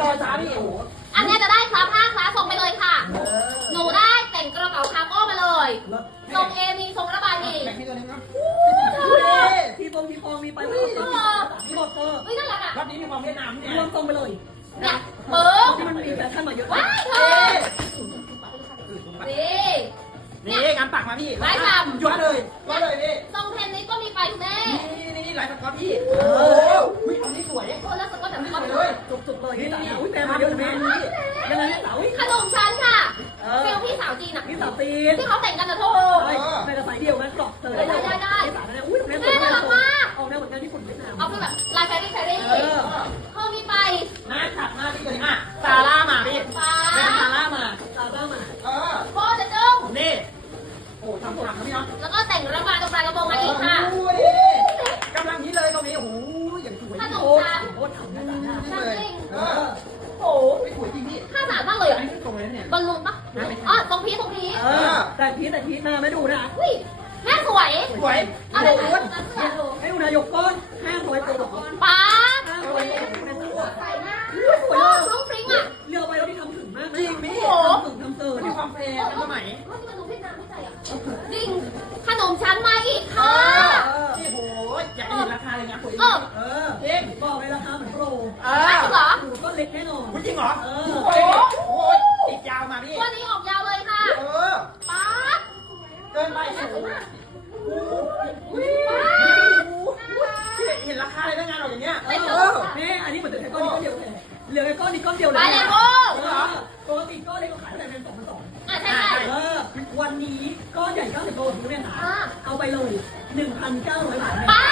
รอช้าพี่โอ้โหอันเนี้ยจะได้คลาสห้าคลาสส่งไปเลยค่ะ หนูได้แต่งกระเป๋าคาร์โก้มาเลยทรงเอมีทรงระบายมีแบ่งพี่ตัวนึงครับพี่ปงพี่ปองมีไปไหมพี่บอกเออเฮ้ยน่ารักอะรอบนี้มีความเวียดนามเนี่ยรวมตรงไปเลยเนี่ยเปิ้งที่มันมีแฟชั่นมาเยอะว้ายเธอนี่นี่การปักมาพี่ไล่ทำยัวเกจุกเลยนี่ต่างอุ้ยแม่มาเยอะแม่ยังไงสาวขนมชั้นค่ะเอฟิลอพี่สาวจีนอะพี่สาวตีนที่เขาแต่งกันนะโทแม่จะใส่เดียวกันกรอบเตยสาวเนี่ยอุ้ยแม่สวยมากออกแนวเหมือนกันญี่ปุ่นเวียดนามเอาไปแบบลายแฟรี่แฟรี่เขามีไปหน้าขัดมากพี่ตัวนี้อะซาร่ามาพี่ฟ้าเป็นซาร่ามาซาบ้ามาเออโคจะจุ้งนี่โอ้ทำผมนะพี่เนาะ เลยอันอะนี้ตรงเลยเนี่ย บอลลูนปะอ๋อตรงพีตรงพีเออ แต่พีแต่พีมาไม่ดูนะอุ้ยแม่สวยสวยอะไรโอ้ไหนโหให้ดูนายกก้อนห้ามถอยตัวบอกป้าห้ามถอยตัวในตัวใส่หน้าโอ้ฟรุ้งฟริ้งอะเรือไปเราที่ทำถึงมากทำถึงทำเตอร์มีความแฟร์ทันสมัยเฮ้ยมันดูเวียดนามไม่ใจอะจริงขนมชั้นมาอีกเอค่ะอนี่โหอยากเห็นราคาเลยนะสวยเออเออจริงบอกเลยราคาเหมือนโปรเอได้อจริงเหรอ หนูก็เล็กแน่นอนจริงเหรอ เอโอ้อโหโอ้ยติดยาวมาพี่ ตัวนี้ออกยาวเลยค่ะ เออ ป้า เกินไปโอ้โห เห็นราคาเลยนะงานเราอย่างเงี้ยเออแม่อันนี้เหมือนแค่ก้อนนี้ก้อนเดียวเลยเหลือแค่ก้อนนี้ก้อนเดียวเลไปยเลยโอ้ปกติก้อนเล็กก็ขายแต่เป็นสองพันสองอะใช่ใช่เออวันนี้ก้อนใหญ่เก้าสิบโลถึงเรียนหาเอาไปเลยหนึ่งพันเก้าร้อยบาท ป้า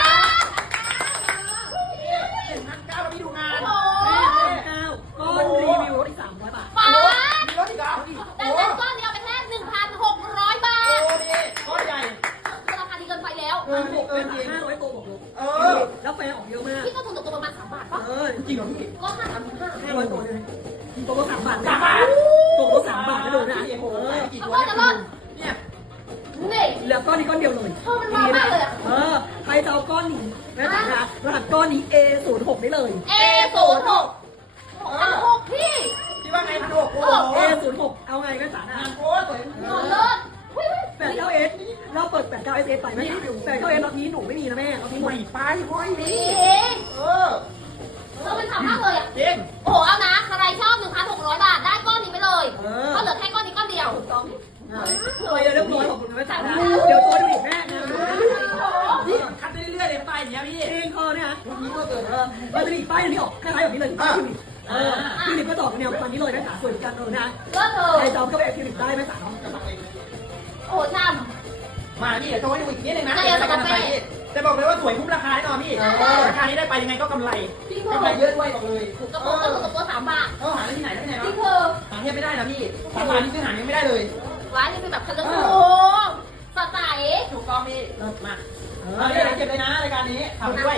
เห็นพันเก้าเราไม่ดูงาน โอ้ แม่แม่เก้าก้อนรีวิวรถอีกสามร้อยบาท ป้า มีรถอีกเหรอ แต่ โอ้ เล่นก้อนเดียวเป็นแค่หนึ่งพันหกร้อยบา โห ท นี่ก้อนใหญ่ ราคาดี เกินไปแล้วเกินหกจริงห้าร้อยตัวบวกลบเออ แล้วแปลออกเยอะมาก พี่ก็ทุนตกตัวประมาณสามบาทป่ะเออ จริงเหรอพี่ก็ห้าสามห้าห้าร้อยตัวเลยตัวละสามบาทสามบาทตัวละสามบาทไม่ดูนะโอ้โหกี่ตัวเนี่ยเนี่ยเหลือก้อนนี้ก้อนเดียวเลยเออมันมามากเลยอะเออใครจะเอาก้อนนี้แม่จ๋านะรหัสก้อนนี้ A ศูนย์หกได้เลยเอศูนย์หกพันหกพี่พี่ว่าไงพันหกโอ้โห A ศูนย์หกเอาไงแม่จ๋านะงานโคตรสวยเลย เก้าเอสเราเปิดแปดเก้าเอสไปไหมแปดเก้าเอสรอบนี้หนูไม่มีนะแม่รอบนี้หมใหดม่ป้ายห้อยนี่นี่เองเออเออมันฉ่ำมากเลยอะจริงโอ้โหเอานะใครชอบ1,600บาทได้ก้อนนี้ไปเลยเออ ก็เหลือแค่ก้อนนี้ก้อนเดียวถูกต้องเฮ้ยเรียบร้อยขอบคุณนะแม่จ๋านะเดี๋ยวตัวดูดิแม่นะนี่คัดไปเรื่อยๆเลยป้ายอย่างเงี้ยพี่เองคอเนี่ยวันนี้ก็เกิดเออมันจะมีป้ายนึงที่ออกคล้ายๆแบบนี้เลยป้ายคิวนิกเออคิวนิกก็จะออกแนวประมาณนี้เลยนะจ๋าสวยเหมือนกันเออนะก็เธอใครจะเอาเข้าไปแอคคิวนิกได้ไหมจ๋าเนาะ โอ้โหช่มาพี่เดี๋ยวโชว์ให้ดูอีกนิดนึงนะจะบอกเลยว่าสวยคุ้มราคาแน่นอนพี่ราคานี้ได้ไปยังไงก็กำไรำพี่เธกำไรอเยอะด้วยบอกเลยกระโปรงก็คือกระโปรงสามบาทเขาหาได้ที่ไหนได้ที่ไหนพี่วะเธอหาเทียบไม่ได้นะพี่สามบาทนี่คือหายังไม่ได้เลยร้านนี้เป็นแบบคันละโอ้สดใสถูกต้องพี่มาเออเดี๋ยวเก็บเลยนะรายการนี้ทำด้วย